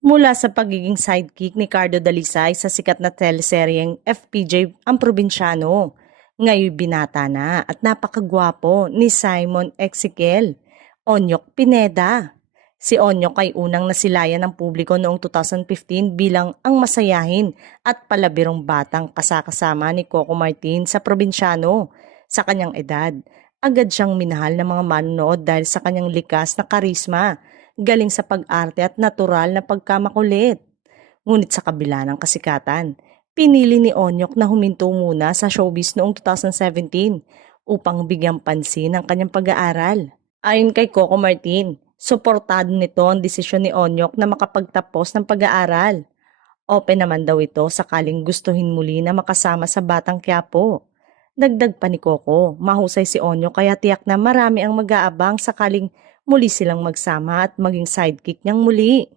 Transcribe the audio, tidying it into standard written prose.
Mula sa pagiging sidekick ni Cardo Dalisay sa sikat na teleseryeng FPJ ang probinsyano, ngayon binata na at napakagwapo ni Simon Ezekiel, Onyok Pineda. Si Onyok ay unang nasilayan ng publiko noong 2015 bilang ang masayahin at palabirong batang kasakasama ni Coco Martin sa probinsyano. Sa kanyang edad, agad siyang minahal ng mga manonood dahil sa kanyang likas na karisma, galing sa pag-arte at natural na pagkamakulit. Ngunit sa kabila ng kasikatan, pinili ni Onyok na huminto muna sa showbiz noong 2017 upang bigyang pansin ang kanyang pag-aaral. Ayon kay Coco Martin, suportado nito ang desisyon ni Onyok na makapagtapos ng pag-aaral. Open naman daw ito sakaling gustuhin muli na makasama sa Batang Quiapo. Dagdag pa ni Coco, mahusay si Onyok kaya tiyak na marami ang mag-aabang sakaling muli silang magsama at maging sidekick niyang muli.